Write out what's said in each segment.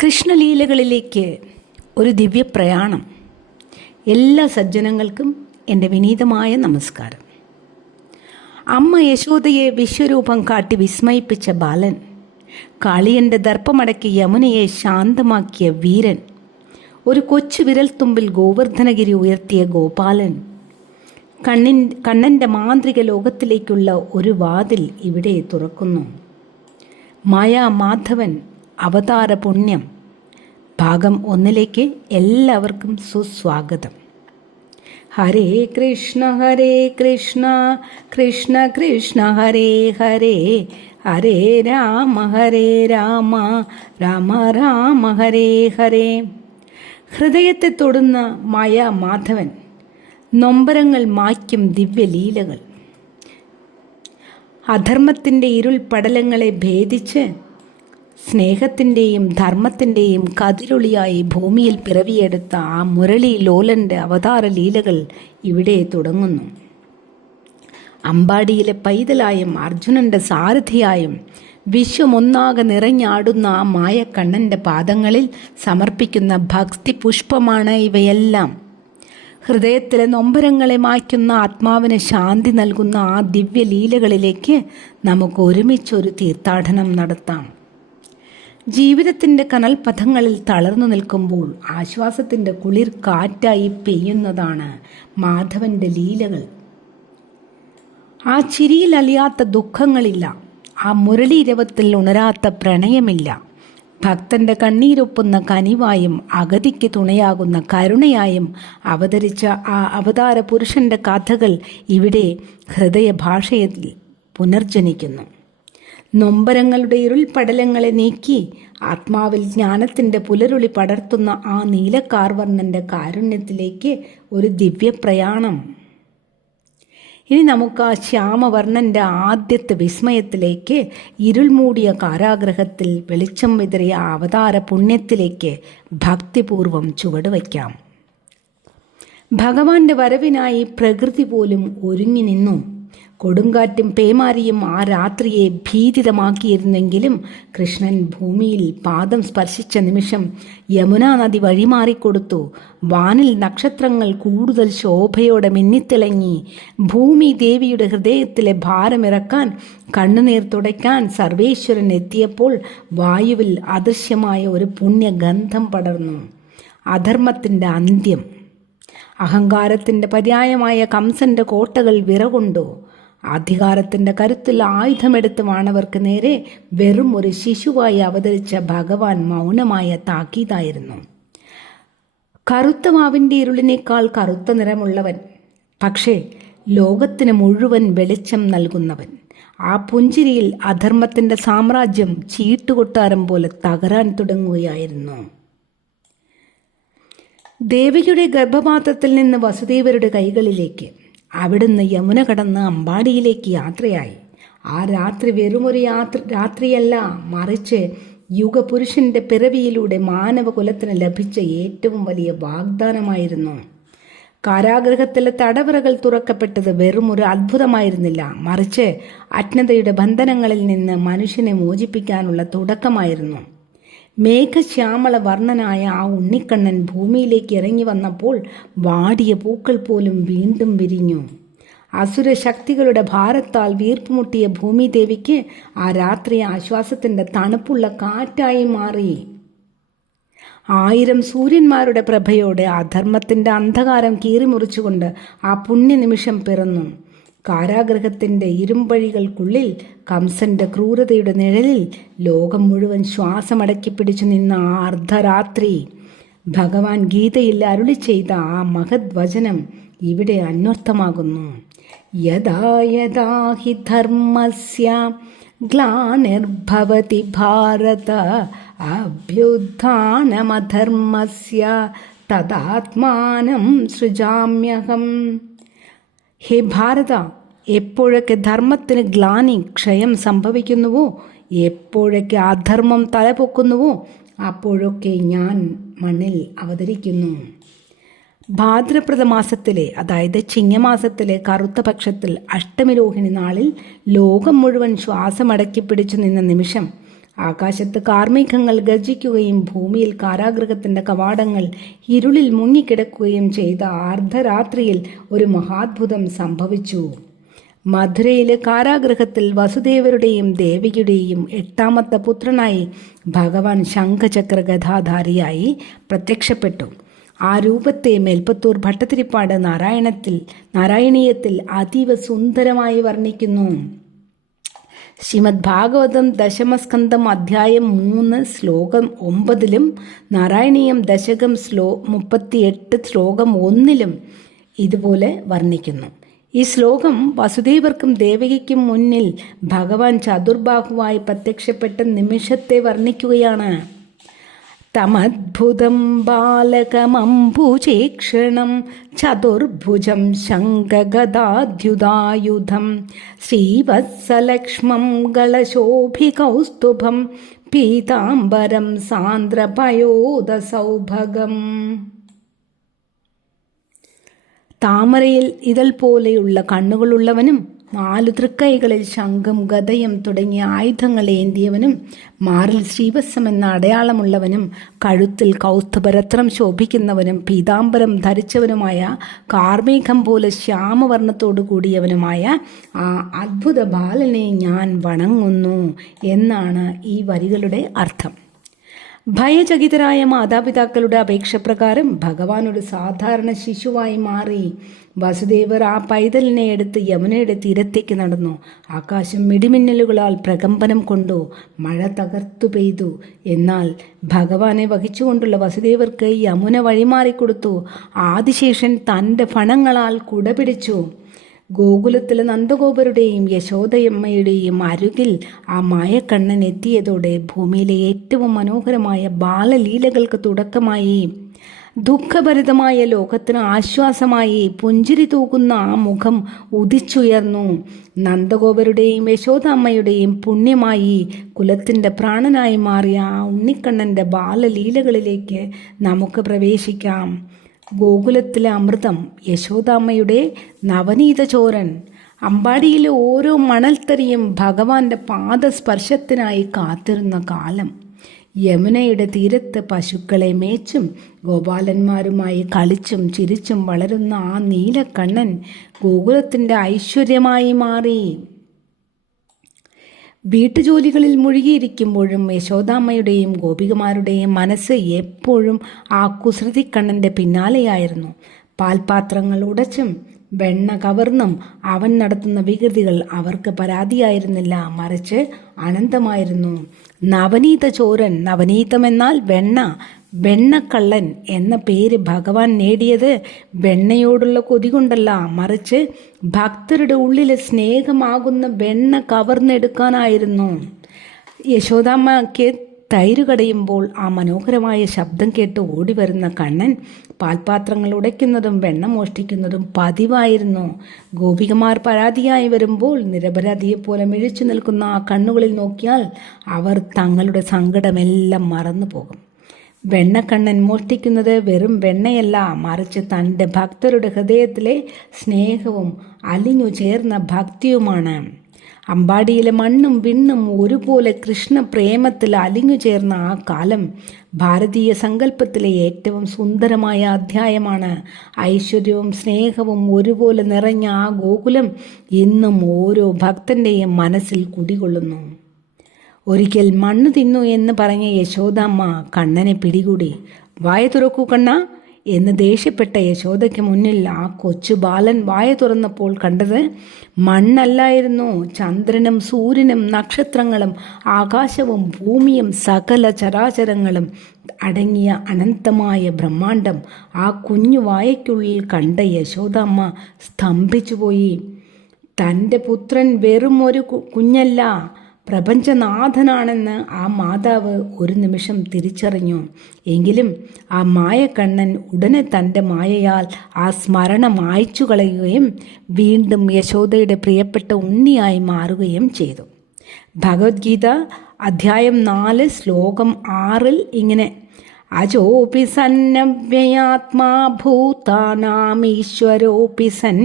കൃഷ്ണലീലകളിലേക്ക് ഒരു ദിവ്യപ്രയാണം. എല്ലാ സജ്ജനങ്ങൾക്കും എൻ്റെ വിനീതമായ നമസ്കാരം. അമ്മ യശോദയെ വിശ്വരൂപം കാട്ടി വിസ്മയിപ്പിച്ച ബാലൻ, കാളിയൻ്റെ ദർപ്പമടക്കി യമുനയെ ശാന്തമാക്കിയ വീരൻ, ഒരു കൊച്ചു വിരൽത്തുമ്പിൽ ഗോവർദ്ധനഗിരി ഉയർത്തിയ ഗോപാലൻ, കണ്ണൻ്റെ മാന്ത്രിക ലോകത്തിലേക്കുള്ള ഒരു വാതിൽ ഇവിടെ തുറക്കുന്നു. മായാമാധവൻ അവതാര പുണ്യം ഭാഗം 1 എല്ലാവർക്കും സുസ്വാഗതം. ഹരേ കൃഷ്ണ കൃഷ്ണ കൃഷ്ണ ഹരേ ഹരേ, ഹരേ രാമ രാമ രാമ ഹരേ ഹരേ. ഹൃദയത്തെ തൊടുന്ന മായാമാധവൻ, നൊമ്പരങ്ങൾ മായ്ക്കും ദിവ്യലീലകൾ. അധർമ്മത്തിൻ്റെ ഇരുൾ പടലങ്ങളെ ഭേദിച്ച് സ്നേഹത്തിൻ്റെയും ധർമ്മത്തിൻ്റെയും കതിരൊളിയായി ഭൂമിയിൽ പിറവിയെടുത്ത ആ മുരളി ലോലൻ്റെ അവതാര ലീലകൾ ഇവിടെ തുടങ്ങുന്നു. അമ്പാടിയിലെ പൈതലായും അർജുനൻ്റെ സാരഥിയായും വിശ്വമൊന്നാകെ നിറഞ്ഞാടുന്ന ആ മായക്കണ്ണൻ്റെ പാദങ്ങളിൽ സമർപ്പിക്കുന്ന ഭക്തി പുഷ്പമാണ് ഇവയെല്ലാം. ഹൃദയത്തിലെ നൊമ്പരങ്ങളെ മായ്ക്കുന്ന, ആത്മാവിന് ശാന്തി നൽകുന്ന ആ ദിവ്യലീലകളിലേക്ക് നമുക്ക് ഒരുമിച്ചൊരു തീർത്ഥാടനം നടത്താം. ജീവിതത്തിൻ്റെ കനൽപഥങ്ങളിൽ തളർന്നു നിൽക്കുമ്പോൾ ആശ്വാസത്തിൻ്റെ കുളിർ കാറ്റായി പെയ്യുന്നതാണ് മാധവൻ്റെ ലീലകൾ. ആ ചിരിയിൽ അലിയാത്ത ദുഃഖങ്ങളില്ല, ആ മുരളീരവത്തിൽ ഉണരാത്ത പ്രണയമില്ല. ഭക്തൻ്റെ കണ്ണീരൊപ്പുന്ന കനിവായും അഗതിക്ക് തുണയാകുന്ന കരുണയായും അവതരിച്ച ആ അവതാര പുരുഷൻ്റെ കഥകൾ ഇവിടെ ഹൃദയഭാഷയിൽ പുനർജനിക്കുന്നു. നൊമ്പരങ്ങളുടെ ഇരുൾപടലങ്ങളെ നീക്കി ആത്മാവിൽ ജ്ഞാനത്തിൻ്റെ പുലരുളി പടർത്തുന്ന ആ നീലക്കാർവർണ്ണൻ്റെ കാരുണ്യത്തിലേക്ക് ഒരു ദിവ്യപ്രയാണം. ഇനി നമുക്ക് ആ ശ്യാമവർണ്ണൻ്റെ ആദ്യത്തെ വിസ്മയത്തിലേക്ക്, ഇരുൾ മൂടിയ കാരാഗ്രഹത്തിൽ വെളിച്ചം വിതറിയ അവതാര പുണ്യത്തിലേക്ക് ഭക്തിപൂർവം ചുവടുവയ്ക്കാം. ഭഗവാന്റെ വരവിനായി പ്രകൃതി പോലും ഒരുങ്ങി നിന്നു. കൊടുങ്കാറ്റും പേമാരിയും ആ രാത്രിയെ ഭീതിതമാക്കിയിരുന്നെങ്കിലും കൃഷ്ണൻ ഭൂമിയിൽ പാദം സ്പർശിച്ച നിമിഷം യമുനാ നദി വഴിമാറിക്കൊടുത്തു. വാനിൽ നക്ഷത്രങ്ങൾ കൂടുതൽ ശോഭയോടെ മിന്നിത്തിളങ്ങി. ഭൂമി ദേവിയുടെ ഹൃദയത്തിലെ ഭാരമിറക്കാൻ, കണ്ണുനീർ തുടയ്ക്കാൻ സർവേശ്വരൻ എത്തിയപ്പോൾ വായുവിൽ അദൃശ്യമായ ഒരു പുണ്യഗന്ധം പടർന്നു. അധർമ്മത്തിൻ്റെ അന്ത്യം. അഹങ്കാരത്തിൻ്റെ പര്യായമായ കംസന്റെ കോട്ടകൾ വിറകൊണ്ടു. അധികാരത്തിൻ്റെ കരുത്തിൽ ആയുധമെടുത്ത് മാണവർക്ക് നേരെ വെറും ഒരു ശിശുവായി അവതരിച്ച ഭഗവാൻ മൗനമായ താക്കീതായിരുന്നു. കറുത്ത മാവിൻ്റെ ഇരുളിനേക്കാൾ കറുത്ത നിറമുള്ളവൻ, പക്ഷേ ലോകത്തിന് മുഴുവൻ വെളിച്ചം നൽകുന്നവൻ. ആ പുഞ്ചിരിയിൽ അധർമ്മത്തിൻ്റെ സാമ്രാജ്യം ചീട്ടുകൊട്ടാരം പോലെ തകരാൻ തുടങ്ങുകയായിരുന്നു. ദേവിയുടെ ഗർഭപാത്രത്തിൽ നിന്ന് വസുദേവരുടെ കൈകളിലേക്ക്, അവിടുന്ന് യമുന കടന്ന് അമ്പാടിയിലേക്ക് യാത്രയായി. ആ രാത്രി വെറുമൊരു രാത്രിയല്ല, മറിച്ച് യുഗപുരുഷന്റെ പിറവിയിലൂടെ മാനവകുലത്തിന് ലഭിച്ച ഏറ്റവും വലിയ വാഗ്ദാനമായിരുന്നു. കാരാഗൃഹത്തിലെ തടവറകൾ തുറക്കപ്പെട്ടത് വെറും ഒരു അത്ഭുതമായിരുന്നില്ല, മറിച്ച് അജ്ഞതയുടെ ബന്ധനങ്ങളിൽ നിന്ന് മനുഷ്യനെ മോചിപ്പിക്കാനുള്ള തുടക്കമായിരുന്നു. മേഘശ്യാമള വർണ്ണനായ ആ ഉണ്ണിക്കണ്ണൻ ഭൂമിയിലേക്ക് ഇറങ്ങി വന്നപ്പോൾ വാടിയ പൂക്കൾ പോലും വീണ്ടും വിരിഞ്ഞു. അസുരശക്തികളുടെ ഭാരത്താൽ വീർപ്പുമുട്ടിയ ഭൂമിദേവിക്ക് ആ രാത്രി ആശ്വാസത്തിൻ്റെ തണുപ്പുള്ള കാറ്റായി മാറി. 1000 സൂര്യന്മാരുടെ പ്രഭയോടെ അധർമ്മത്തിൻ്റെ അന്ധകാരം കീറിമുറിച്ചുകൊണ്ട് ആ പുണ്യനിമിഷം പിറന്നു. കാരാഗൃഹത്തിൻ്റെ ഇരുമ്പഴികൾക്കുള്ളിൽ, കംസന്റെ ക്രൂരതയുടെ നിഴലിൽ ലോകം മുഴുവൻ ശ്വാസമടക്കി പിടിച്ചു നിന്ന ആ അർദ്ധരാത്രി, ഭഗവാൻ ഗീതയിൽ അരുളി ചെയ്ത ആ മഹത് വചനം ഇവിടെ അന്വർത്ഥമാകുന്നു. യദാ യദാ ഹി ധർമ്മസ്യ ഗ്ലാനിർഭവതി ഭാരത അഭ്യുത്ഥാനമധർമ്മസ്യ തദാത്മാനം സൃജാമ്യഹം. ഹേ ഭാരത, എപ്പോഴൊക്കെ ധർമ്മത്തിന് ഗ്ലാനി, ക്ഷയം സംഭവിക്കുന്നുവോ, എപ്പോഴൊക്കെ അധർമ്മം തലപൊക്കുന്നുവോ, അപ്പോഴൊക്കെ ഞാൻ മണ്ണിൽ അവതരിക്കുന്നു. ഭാദ്രപ്രദ മാസത്തിലെ, അതായത് ചിങ്ങമാസത്തിലെ കറുത്ത പക്ഷത്തിൽ അഷ്ടമിരോഹിണി നാളിൽ ലോകം മുഴുവൻ ശ്വാസമടക്കി പിടിച്ചു നിന്ന നിമിഷം ആകാശത്ത് കാർമേഘങ്ങൾ ഗർജിക്കുകയും ഭൂമിയിൽ കാരാഗൃഹത്തിന്റെ കവാടങ്ങൾ ഇരുളിൽ മുങ്ങിക്കിടക്കുകയും ചെയ്ത അർദ്ധരാത്രിയിൽ ഒരു മഹാത്ഭുതം സംഭവിച്ചു. മധുരയിലെ കാരാഗൃഹത്തിൽ വസുദേവരുടെയും ദേവിയുടെയും 8ാമത്തെ പുത്രനായി ഭഗവാൻ ശംഖചക്ര ഗദാധാരിയായി പ്രത്യക്ഷപ്പെട്ടു. ആ രൂപത്തെ മേൽപ്പത്തൂർ ഭട്ടതിരിപ്പാട് നാരായണീയത്തിൽ അതീവ സുന്ദരമായി വർണ്ണിക്കുന്നു. ശ്രീമദ് ഭാഗവതം ദശമസ്കന്ധം അധ്യായം 3 ശ്ലോകം 9 നാരായണീയം ദശകം 38 ശ്ലോകം 1 ഇതുപോലെ വർണ്ണിക്കുന്നു. ഈ ശ്ലോകം വസുദേവർക്കും ദേവകിക്കും മുന്നിൽ ഭഗവാൻ ചതുർബാഹുവായി പ്രത്യക്ഷപ്പെട്ട നിമിഷത്തെ വർണ്ണിക്കുകയാണ്. തമദ്ഭുതം ബാലകമംബുജേക്ഷണം ചതുർഭുജം ശംഖഗദാദ്യുതായുധം ശ്രീവത്സലക്ഷ്മം ഗളശോഭികൗസ്തുഭം പീതാംബരം സാന്ദ്രപയോദസൗഭഗം. താമരയിൽ ഇതൾ പോലെയുള്ള കണ്ണുകളുള്ളവനും 4 തൃക്കൈകളിൽ ശംഖും ഗദയും തുടങ്ങിയ ആയുധങ്ങൾ ഏന്തിയവനും മാറിൽ ശ്രീവത്സം എന്ന അടയാളമുള്ളവനും കഴുത്തിൽ കൗസ്തുഭരത്നം ശോഭിക്കുന്നവനും പീതാംബരം ധരിച്ചവനുമായ കാർമേഘം പോലെ ശ്യാമവർണ്ണത്തോടു കൂടിയവനുമായ ആ അദ്ഭുത ബാലനെ ഞാൻ വണങ്ങുന്നു എന്നാണ് ഈ വരികളുടെ അർത്ഥം. ഭയചകിതരായ മാതാപിതാക്കളുടെ അപേക്ഷപ്രകാരം ഭഗവാൻ ഒരു സാധാരണ ശിശുവായി മാറി. വസുദേവർ ആ പൈതലിനെ എടുത്ത് യമുനയുടെ തീരത്തേക്ക് നടന്നു. ആകാശം ഇടിമിന്നലുകളാൽ പ്രകമ്പനം കൊണ്ടു, മഴ തകർത്തു പെയ്തു. എന്നാൽ ഭഗവാനെ വഹിച്ചുകൊണ്ടുള്ള വസുദേവർക്ക് യമുന വഴിമാറിക്കൊടുത്തു. ആദിശേഷൻ തൻ്റെ ഫണങ്ങളാൽ കുടപിടിച്ചു. ഗോകുലത്തിലെ നന്ദഗോപരുടെയും യശോദയമ്മയുടെയും അരുകിൽ ആ മായക്കണ്ണൻ എത്തിയതോടെ ഭൂമിയിലെ ഏറ്റവും മനോഹരമായ ബാലലീലകൾക്ക് തുടക്കമായി. ദുഃഖഭരിതമായ ലോകത്തിന് ആശ്വാസമായി പുഞ്ചിരി തൂകുന്ന ആ മുഖം ഉദിച്ചുയർന്നു. നന്ദഗോപരുടെയും യശോദാമ്മയുടെയും പുണ്യമായി കുലത്തിൻ്റെ പ്രാണനായി മാറിയ ആ ഉണ്ണിക്കണ്ണൻ്റെ ബാലലീലകളിലേക്ക് നമുക്ക് പ്രവേശിക്കാം. ഗോകുലത്തിലെ അമൃതം, യശോദാമ്മയുടെ നവനീതചോരൻ. അമ്പാടിയിലെ ഓരോ മണൽത്തരിയും ഭഗവാന്റെ പാദസ്പർശത്തിനായി കാത്തിരുന്ന കാലം. യമുനയുടെ തീരത്ത് പശുക്കളെ മേച്ചും ഗോപാലന്മാരുമായി കളിച്ചും ചിരിച്ചും വളരുന്ന ആ നീലക്കണ്ണൻ ഗോകുലത്തിൻ്റെ ഐശ്വര്യമായി മാറി. വീട്ടുജോലികളിൽ മുഴുകിയിരിക്കുമ്പോഴും യശോദാമ്മയുടെയും ഗോപികമാരുടെയും മനസ്സ് എപ്പോഴും ആ കുസൃതിക്കണ്ണൻ്റെ പിന്നാലെയായിരുന്നു. പാൽപാത്രങ്ങൾ ഉടച്ചും വെണ്ണ കവർന്നും അവൻ നടത്തുന്ന വികൃതികൾ അവർക്ക് പരാതിയായിരുന്നില്ല, മറിച്ച് അനന്തമായിരുന്നു. നവനീത ചോരൻ, നവനീതമെന്നാൽ വെണ്ണ, വെണ്ണക്കള്ളൻ എന്ന പേര് ഭഗവാൻ നേടിയത് വെണ്ണയോടുള്ള കൊതി കൊണ്ടല്ല, മറിച്ച് ഭക്തരുടെ ഉള്ളിലെ സ്നേഹമാകുന്ന വെണ്ണ കവർന്നെടുക്കാനായിരുന്നു. യശോദാമ്മയ്ക്ക് തൈര് കടയുമ്പോൾ ആ മനോഹരമായ ശബ്ദം കേട്ട് ഓടി വരുന്ന കണ്ണൻ പാൽപാത്രങ്ങൾ ഉടയ്ക്കുന്നതും വെണ്ണ മോഷ്ടിക്കുന്നതും പതിവായിരുന്നു. ഗോപികമാർ പരാതിയായി വരുമ്പോൾ നിരപരാധിയെപ്പോലെ മിഴിച്ചു നിൽക്കുന്ന ആ കണ്ണുകളിൽ നോക്കിയാൽ അവർ തങ്ങളുടെ സങ്കടമെല്ലാം മറന്നു പോകും. വെണ്ണക്കണ്ണൻ മോഷ്ടിക്കുന്നത് വെറും വെണ്ണയല്ല, മറിച്ച് തൻ്റെ ഭക്തരുടെ ഹൃദയത്തിലെ സ്നേഹവും അലിഞ്ഞു ചേർന്ന ഭക്തിയുമാണ്. അമ്പാടിയിലെ മണ്ണും വിണ്ണും ഒരുപോലെ കൃഷ്ണ പ്രേമത്തിൽ അലിഞ്ഞു ചേർന്ന ആ കാലം ഭാരതീയ സങ്കല്പത്തിലെ ഏറ്റവും സുന്ദരമായ അധ്യായമാണ്. ഐശ്വര്യവും സ്നേഹവും ഒരുപോലെ നിറഞ്ഞ ആ ഗോകുലം ഇന്നും ഓരോ ഭക്തൻ്റെയും മനസ്സിൽ കുടികൊള്ളുന്നു. ഒരിക്കൽ മണ്ണ് തിന്നു എന്ന് പറഞ്ഞ യശോദാമ്മ കണ്ണനെ പിടികൂടി. വായ തുറക്കൂ കണ്ണ എന്ന് ദേഷ്യപ്പെട്ട യശോദയ്ക്ക് മുന്നിൽ ആ കൊച്ചു ബാലൻ വായ തുറന്നപ്പോൾ കണ്ടത് മണ്ണല്ലായിരുന്നു. ചന്ദ്രനും സൂര്യനും നക്ഷത്രങ്ങളും ആകാശവും ഭൂമിയും സകല ചരാചരങ്ങളും അടങ്ങിയ അനന്തമായ ബ്രഹ്മാണ്ടം ആ കുഞ്ഞു വായയ്ക്കുള്ളിൽ കണ്ട യശോദാമ്മ സ്തംഭിച്ചുപോയി. തൻ്റെ പുത്രൻ വെറും ഒരു കുഞ്ഞല്ല, പ്രപഞ്ചനാഥനാണെന്ന് ആ മാതാവ് ഒരു നിമിഷം തിരിച്ചറിഞ്ഞു. എങ്കിലും ആ മായക്കണ്ണൻ ഉടനെ തൻ്റെ മായയാൽ ആ സ്മരണ മായ്ച്ചു കളയുകയും വീണ്ടും യശോദയുടെ പ്രിയപ്പെട്ട ഉണ്ണിയായി മാറുകയും ചെയ്തു. ഭഗവത്ഗീത അധ്യായം 4 ശ്ലോകം 6 ഇങ്ങനെ: അജോപി സന്നവ്യയാത്മാ ഭൂതാനാമീശ്വരോപി സൻ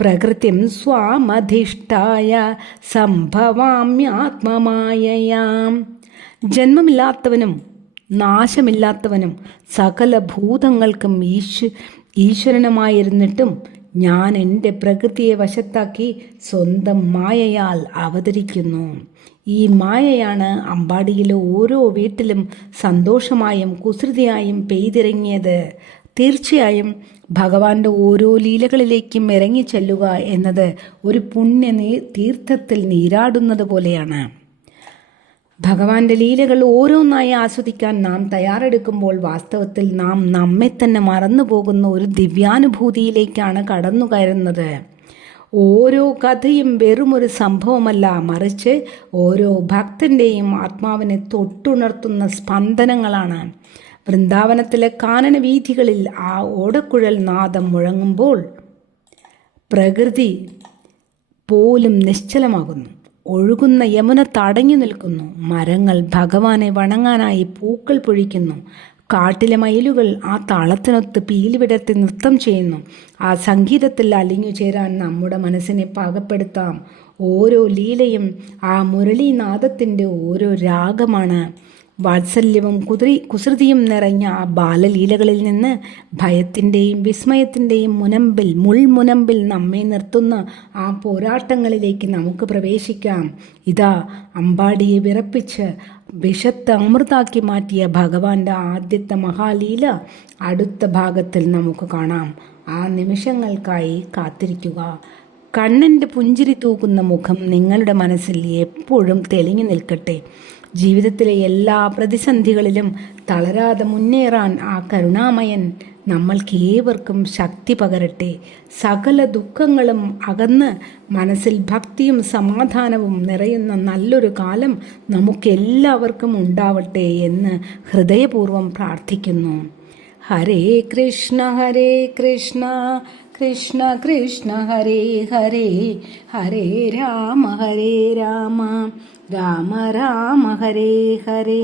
പ്രകൃതിം സ്വാമധിഷ്ഠായ സംഭവാമ്യാത്മമായയാം. ജന്മമില്ലാത്തവനും നാശമില്ലാത്തവനും സകല ഭൂതങ്ങൾക്കും ഈശ്വരനുമായിരുന്നിട്ടും ഞാൻ എൻ്റെ പ്രകൃതിയെ വശത്താക്കി സ്വന്തം മായയാൽ അവതരിക്കുന്നു. ഈ മായയാണ് അമ്പാടിയിലെ ഓരോ വീട്ടിലും സന്തോഷമായും കുസൃതിയായും പെയ്തിറങ്ങിയത്. തീർച്ചയായും ഭഗവാന്റെ ഓരോ ലീലകളിലേക്കും ഇറങ്ങിച്ചെല്ലുക എന്നത് ഒരു തീർത്ഥത്തിൽ നീരാടുന്നത് പോലെയാണ്. ഭഗവാന്റെ ലീലകൾ ഓരോന്നായി ആസ്വദിക്കാൻ നാം തയ്യാറെടുക്കുമ്പോൾ വാസ്തവത്തിൽ നാം നമ്മെ തന്നെ മറന്നു പോകുന്ന ഒരു ദിവ്യാനുഭൂതിയിലേക്കാണ് കടന്നു കയറുന്നത്. ഓരോ കഥയും വെറുമൊരു സംഭവമല്ല, മറിച്ച് ഓരോ ഭക്തന്റെയും ആത്മാവിനെ തൊട്ടുണർത്തുന്ന സ്പന്ദനങ്ങളാണ്. വൃന്ദാവനത്തിലെ കാനന വീഥികളിൽ ആ ഓടക്കുഴൽ നാദം മുഴങ്ങുമ്പോൾ പ്രകൃതി പോലും നിശ്ചലമാകുന്നു. ഒഴുകുന്ന യമുന തടഞ്ഞു നിൽക്കുന്നു. മരങ്ങൾ ഭഗവാനെ വണങ്ങാനായി പൂക്കൾ പൊഴിക്കുന്നു. കാട്ടിലെ മയിലുകൾ ആ താളത്തിനൊത്ത് പീലി വിടർത്തി നൃത്തം ചെയ്യുന്നു. ആ സംഗീതത്തിൽ അലിഞ്ഞു ചേരാൻ നമ്മുടെ മനസ്സിനെ പാകപ്പെടുത്താം. ഓരോ ലീലയും ആ മുരളീനാദത്തിൻ്റെ ഓരോ രാഗമാണ്. വാത്സല്യവും കുസൃതിയും നിറഞ്ഞ ആ ബാലലീലകളിൽ നിന്ന് ഭയത്തിൻ്റെയും വിസ്മയത്തിൻ്റെയും മുൾമുനമ്പിൽ നമ്മെ നിർത്തുന്ന ആ പോരാട്ടങ്ങളിലേക്ക് നമുക്ക് പ്രവേശിക്കാം. ഇതാ അമ്പാടിയെ വിറപ്പിച്ച് വിഷത്ത് അമൃതാക്കി മാറ്റിയ ഭഗവാന്റെ ആദ്യത്തെ മഹാലീല അടുത്ത ഭാഗത്തിൽ നമുക്ക് കാണാം. ആ നിമിഷങ്ങൾക്കായി കാത്തിരിക്കുക. കണ്ണൻ്റെ പുഞ്ചിരി തൂക്കുന്ന മുഖം നിങ്ങളുടെ മനസ്സിൽ എപ്പോഴും തെളിഞ്ഞു നിൽക്കട്ടെ. ജീവിതത്തിലെ എല്ലാ പ്രതിസന്ധികളിലും തളരാതെ മുന്നേറാൻ ആ കരുണാമയൻ നമ്മൾക്ക് ഏവർക്കും ശക്തി പകരട്ടെ. സകല ദുഃഖങ്ങളും അകന്ന് മനസ്സിൽ ഭക്തിയും സമാധാനവും നിറയുന്ന നല്ലൊരു കാലം നമുക്കെല്ലാവർക്കും ഉണ്ടാവട്ടെ എന്ന് ഹൃദയപൂർവ്വം പ്രാർത്ഥിക്കുന്നു. ഹരേ കൃഷ്ണ കൃഷ്ണ കൃഷ്ണ ഹരേ ഹരേ, ഹരേ രാമ രാമ രാമ ഹരേ ഹരേ.